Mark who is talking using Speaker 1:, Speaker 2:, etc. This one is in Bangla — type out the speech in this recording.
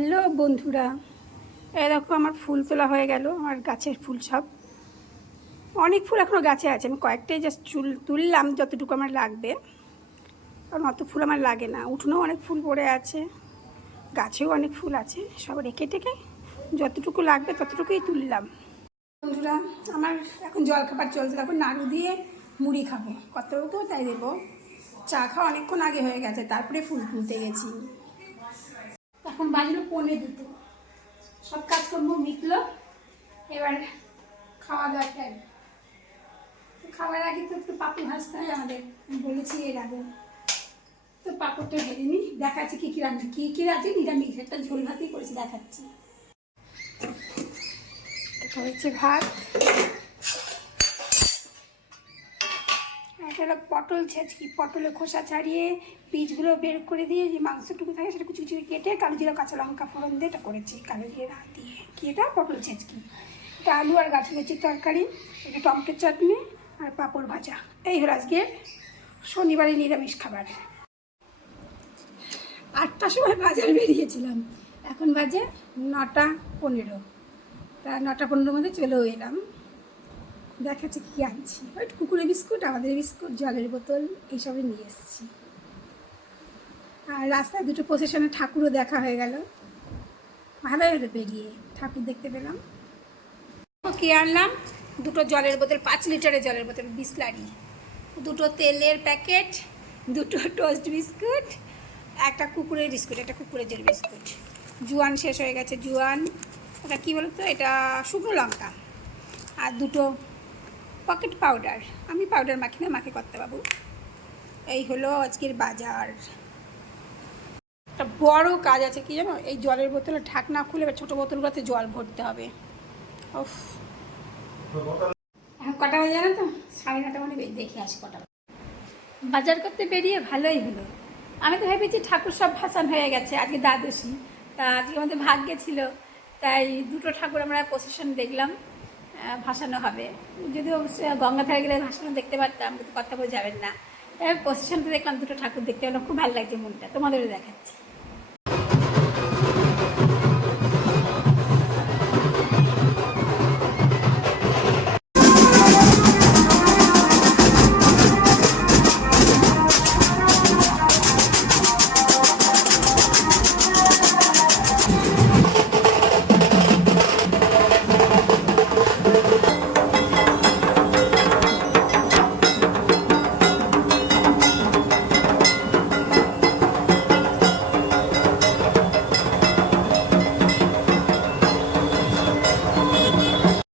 Speaker 1: হ্যালো বন্ধুরা, এই দেখো আমার ফুল তোলা হয়ে গেল আমার গাছের ফুল সব। অনেক ফুল এখনও গাছে আছে, আমি কয়েকটাই জাস্ট চুল তুললাম যতটুকু আমার লাগবে। কারণ অত ফুল আমার লাগে না, উঠোনেও অনেক ফুল পড়ে আছে, গাছেও অনেক ফুল আছে, সব রেখে টেকে যতটুকু লাগবে ততটুকুই তুললাম। বন্ধুরা, আমার এখন জল খাবার চলছে তারপর নাড়ু দিয়ে মুড়ি খাব। কতটুকু তাই দেবো। চা খাওয়া অনেকক্ষণ আগে হয়ে গেছে, তারপরে ফুল তুলতে গেছি। এখন বাজলো পনে দুটো। সব কাজকর্ম মিটলো। এবার খাওয়া দাওয়া টাইম খাওয়ার আগে তো একটু পাপড় ভাজতে হয় আমাদের। বলেছি এর আগে। তো পাপড়টা ভেজে নিই। দেখাচ্ছি কী কী রান্না, কী কী আছে নিরামিষ। একটা ঝোল ভাতই করেছি, দেখাচ্ছি। হচ্ছে ভাত। হলো পটল ছেঁচকি, পটলের খোসা ছাড়িয়ে বীজগুলো বের করে দিয়ে যে মাংসটুকু থাকে সেটা কুচি কুচি কেটে কালো জিরা, কাঁচা লঙ্কা ফোড়ন দিয়ে এটা করেছি। কালো জিরা দিয়ে কি এটা পটল ছেঁচকি। এটা আলু আর গাছ লুচির তরকারি, এটা টমেটোর চাটনি আর পাঁপড় ভাজা। এই হলো আজকে শনিবারে নিরামিষ খাবার। আটটার সময় বাজার বেরিয়েছিলাম। এখন বাজে নটা পনেরো। তা নটা পনেরোর মধ্যে চলেও এলাম। দেখাচ্ছে কী আনছি। ওই কুকুরের বিস্কুট, আমাদের বিস্কুট, জলের বোতল, এইসবই নিয়ে এসেছি। আর রাস্তায় দুটো প্রসেশনে ঠাকুরও দেখা হয়ে গেল। ভালোই হলো বেরিয়ে। ঠাকুর দেখতে পেলাম। কী আনলাম? দুটো জলের বোতল, পাঁচ লিটারের জলের বোতল, বিসলারি। দুটো তেলের প্যাকেট, দুটো টোস্ট বিস্কুট, একটা কুকুরের বিস্কুট, একটা কুকুরের জল বিস্কুট। জোয়ান শেষ হয়ে গেছে, জোয়ান। এটা কী বলতো? এটা শুকনো লঙ্কা। আর দুটো পকেট পাউডার আমি পাউডার মাখি না, মাখে করতে বাবু এই হলো আজকের বাজার। একটা বড় কাজ আছে, কি জানো? এই জলের বোতলে ঢাকনা খুলে এবার ছোটো বোতলগুলোতে জল ভরতে হবে। এখন কটা বাজে জানো তো? সাড়ে নটা মানে দেখে আসি কটা বাজে। বাজার করতে বেরিয়ে ভালোই হলো। আমি তো ভেবেছি ঠাকুর সব ভাসান হয়ে গেছে, আজকে দ্বাদশী। তা আজকে আমাদের ভাগ্যে ছিল। তাই দুটো ঠাকুর আমরা প্রসেশন দেখলাম। ভাসানো হবে। যদিও গঙ্গা গঙ্গাধারে গেলে ভাসানো দেখতে পারতাম, কিন্তু কথা যাবেন না। প্রসেশনটা দেখলাম দুটো ঠাকুর দেখতে পেলাম, খুব ভালো লাগছে মনটা। তোমাদেরও দেখাচ্ছি।